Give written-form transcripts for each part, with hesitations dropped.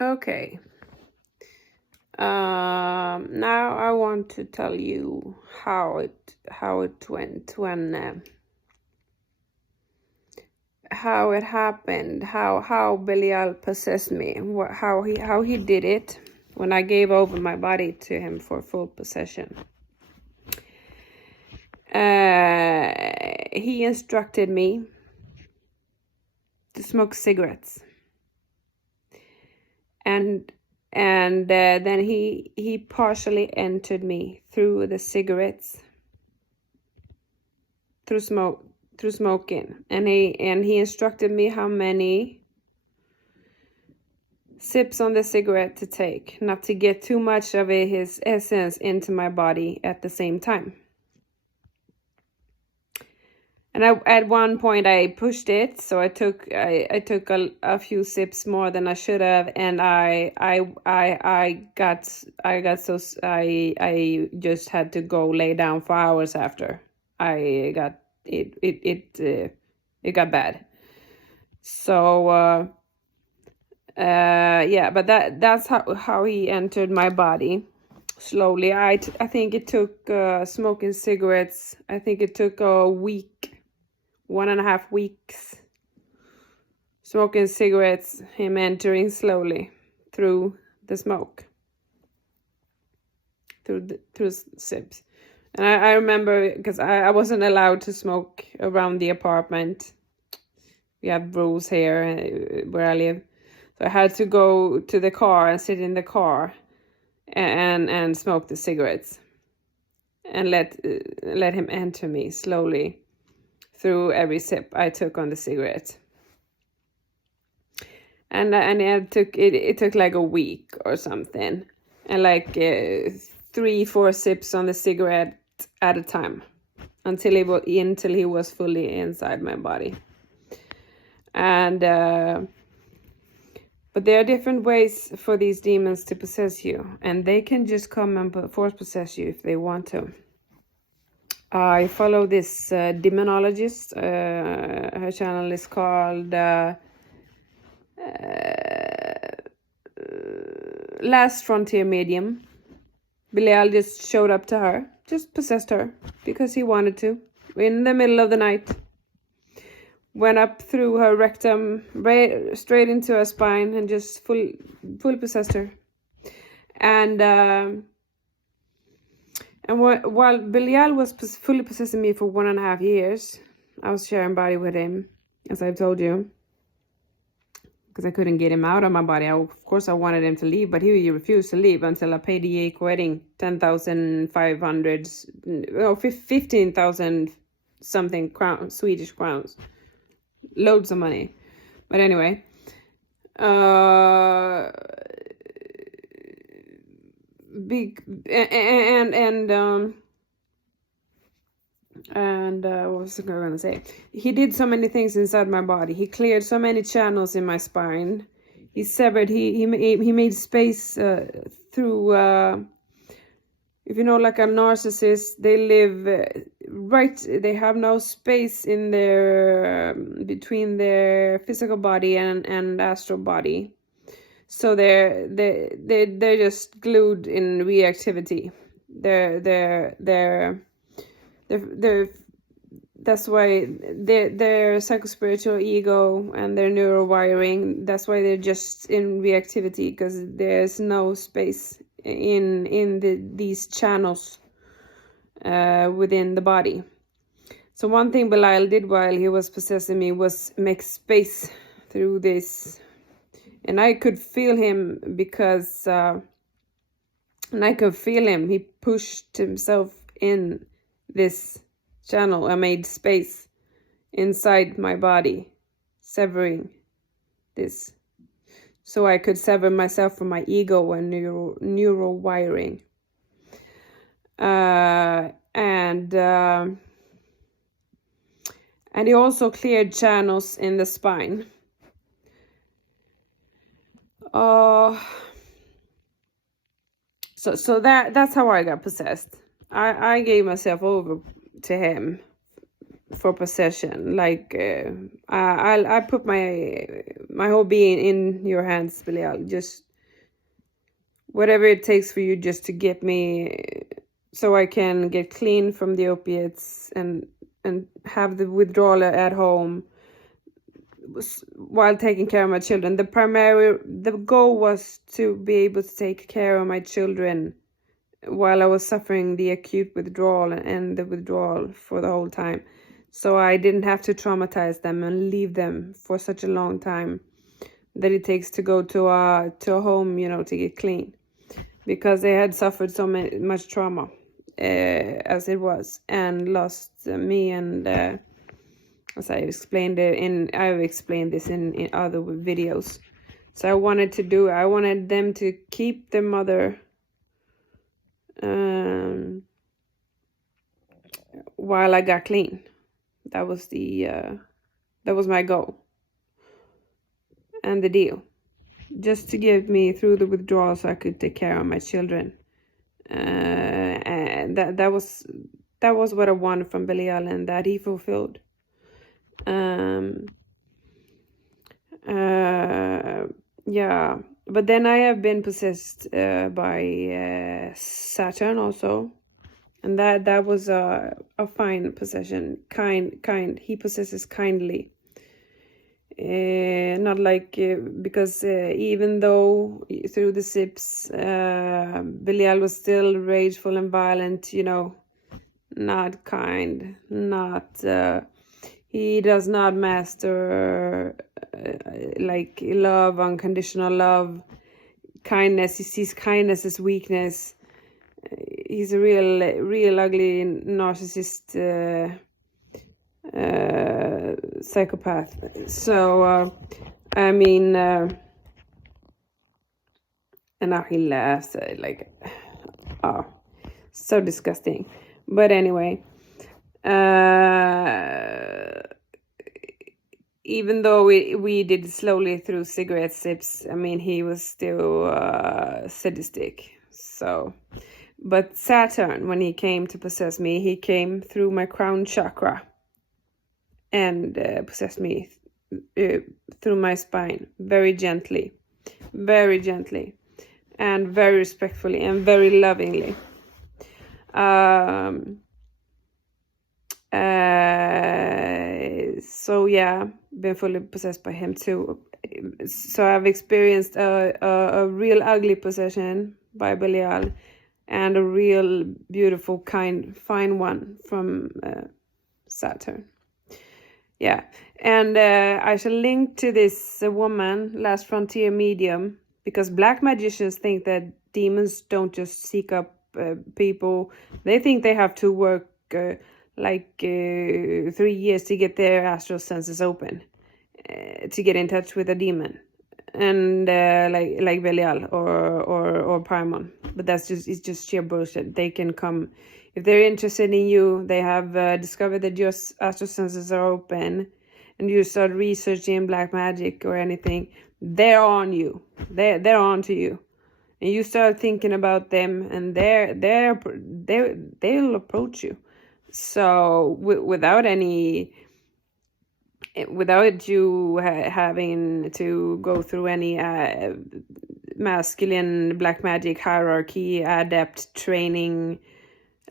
Okay. Now I want to tell you how it went when how it happened, how Belial possessed me, how he did it when I gave over my body to him for full possession. He instructed me to smoke cigarettes, and then he partially entered me through the cigarettes, through smoking, and he instructed me how many sips on the cigarette to take, not to get too much of his essence into my body at the same time. And at one point I pushed it, so I took a few sips more than I should have, and I just had to go lay down for hours after. It got bad. So yeah, but that's how he entered my body slowly. I think it took smoking cigarettes. I think it took a week. 1.5 weeks smoking cigarettes, him entering slowly through the smoke, through sips. And I remember, because I wasn't allowed to smoke around the apartment. We have rules here where I live, so I had to go to the car and sit in the car and smoke the cigarettes, and let him enter me slowly through every sip I took on the cigarette. And it took like a week or something, and like 3-4 sips on the cigarette at a time, until he was fully inside my body. And but there are different ways for these demons to possess you, and they can just come and force possess you if they want to. I follow this Demonologist. Her channel is called Last Frontier Medium. Belial just showed up to her, just possessed her, because he wanted to, in the middle of the night. Went up through her rectum, straight into her spine, and just full possessed her. And while Belial was fully possessing me for 1.5 years, I was sharing body with him, as I've told you, because I couldn't get him out of my body. Of course, I wanted him to leave, but he refused to leave until I paid the wedding 10,500, 15,000 something Swedish crowns. Loads of money. But anyway, what was I going to say? He did so many things inside my body. He cleared so many channels in my spine. He severed. He made space through. If you know, like a narcissist, they live they have no space in their between their physical body and astral body, so they're just glued in reactivity. That's why their psychospiritual ego and their neurowiring, that's why they're just in reactivity, because there's no space in these channels within the body. So one thing Belial did while he was possessing me was make space through this, and I could feel him, because and I could feel him. He pushed himself in this channel. I made space inside my body, severing this, so I could sever myself from my ego and neural wiring. And he also cleared channels in the spine. So that's how I got possessed. I gave myself over to him for possession. Like I put my whole being in your hands, Belial. Just whatever it takes for you just to get me so I can get clean from the opiates and have the withdrawal at home while taking care of my children. The goal was to be able to take care of my children while I was suffering the acute withdrawal and the withdrawal for the whole time. So I didn't have to traumatize them and leave them for such a long time that it takes to go to a home, to get clean, because they had suffered so much trauma as it was, and lost me, and as I've explained this in other videos. So I wanted them to keep their mother while I got clean. That was my goal and the deal, just to get me through the withdrawal so I could take care of my children. And that was what I wanted from Belial, and that he fulfilled. Yeah, but then I have been possessed by Saturn also, and that was a fine possession. Kind. He possesses kindly. Not like because even though through the sips, Belial was still rageful and violent, not kind, not. He does not master like love, unconditional love, kindness. He sees kindness as weakness. He's a real ugly narcissist psychopath. So and now he laughs like, oh, so disgusting. But anyway, even though we did slowly through cigarette sips, he was still sadistic. So, but Saturn, when he came to possess me, he came through my crown chakra and possessed me through my spine, very gently, and very respectfully, and very lovingly. So yeah, been fully possessed by him too. So I've experienced a real ugly possession by Belial, and a real beautiful, kind, fine one from Saturn. Yeah, and I shall link to this woman, Last Frontier Medium, because black magicians think that demons don't just seek up people. They think they have to work 3 years to get their astral senses open, to get in touch with a demon, and like Belial or Paimon. But it's just sheer bullshit. They can come if they're interested in you. They have discovered that your astral senses are open, and you start researching black magic or anything. They're on you. They're on to you, and you start thinking about them, and they'll approach you. So without you having to go through any masculine black magic hierarchy, adept training,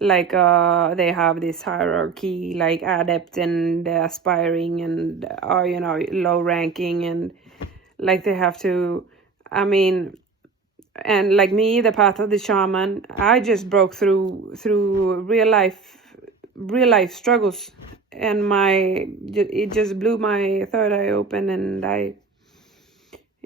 like they have this hierarchy, like adept and aspiring and low ranking, and like they have to, and like me, the path of the shaman, I just broke through real life struggles, and it just blew my third eye open, and I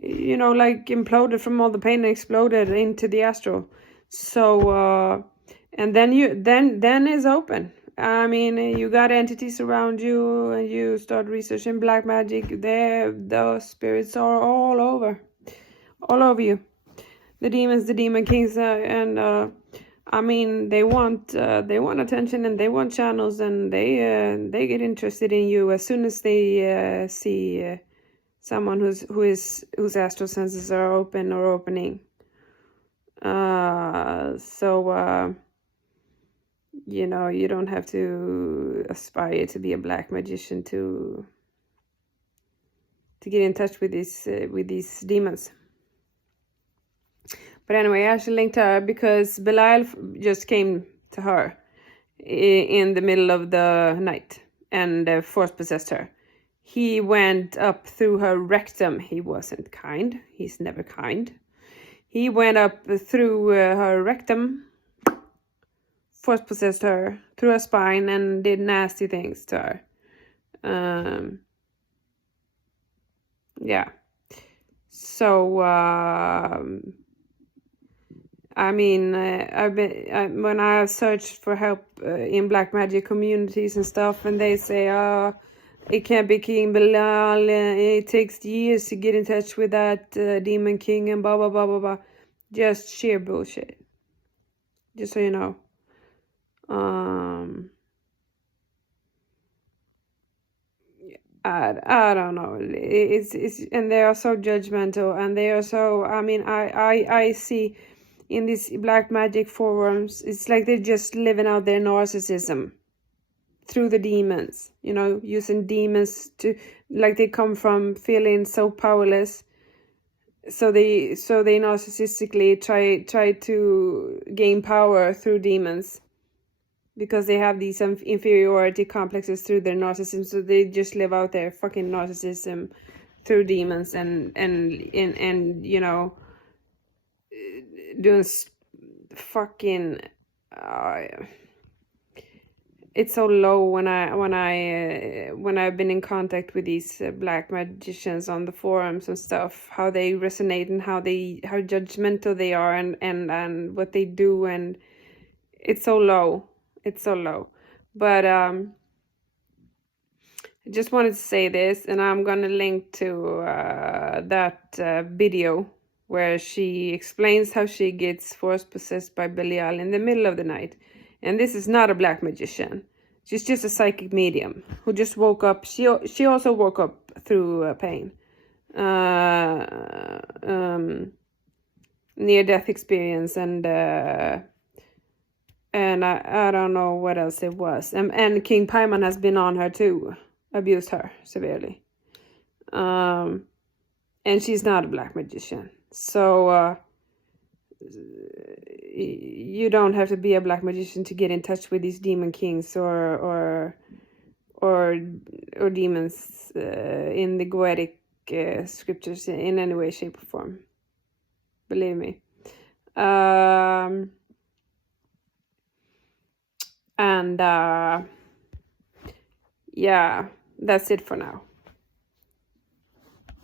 imploded from all the pain and exploded into the astral. So and then it's open. You got entities around you, and you start researching black magic. Those spirits are all over you. The demons, the demon kings, and they want attention, and they want channels, and they get interested in you as soon as they see someone whose astral senses are open or opening. So you don't have to aspire to be a black magician to get in touch with these demons. But anyway, I should link to her because Belial just came to her in the middle of the night and force possessed her. He went up through her rectum. He wasn't kind. He's never kind. He went up through her rectum, force possessed her through her spine, and did nasty things to her. Yeah. So I mean, when I searched for help in black magic communities and stuff, and they say, it can't be King Belial, it takes years to get in touch with that demon king and blah, blah, blah, blah, blah. Just sheer bullshit. Just so you know. I don't know. It's and they are so judgmental, and they are so, I mean, I see in these black magic forums, it's like they're just living out their narcissism through the demons, you know, using demons to, like, they come from feeling so powerless, so they narcissistically try to gain power through demons because they have these inferiority complexes through their narcissism. So they just live out their fucking narcissism through demons and you know, doing fucking it's so low when I've been in contact with these black magicians on the forums and stuff, how they resonate and how judgmental they are and what they do, and it's so low. But I just wanted to say this, and I'm gonna link to that video where she explains how she gets force possessed by Belial in the middle of the night. And this is not a black magician. She's just a psychic medium who just woke up. She also woke up through pain. Near-death experience, and I don't know what else it was. And King Paimon has been on her too, abused her severely. And she's not a black magician. So you don't have to be a black magician to get in touch with these demon kings or demons in the Goetic scriptures in any way, shape, or form. Believe me. Yeah, that's it for now.